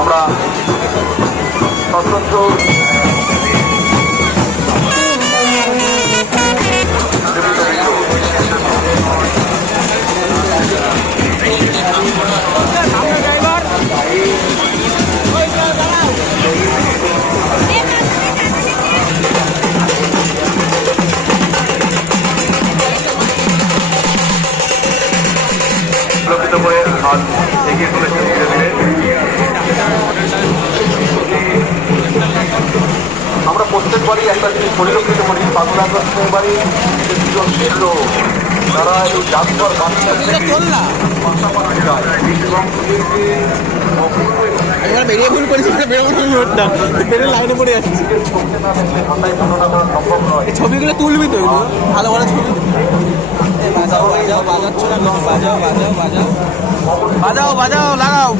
আমরা স্বতন্ত্র করে আজ এগিয়ে চলেছে ধীরে ধীরে। আমরা প্রত্যেকবারই একটা জিনিস পরিলক্ষিত করি, 5 আগস্টের বাড়ি যে দুজন শিল্প তারা এই জাতীয় বেরিয়ে ভুল করেছি, লাইনে পড়ে যাচ্ছি। এই ছবিগুলো তুলবি তো, ভালো ভালো ছবি। বাজাও বাজাও বাজাচ্ছ না, বাজাও বাজাও বাজাও বাজাও বাজাও লাগাও।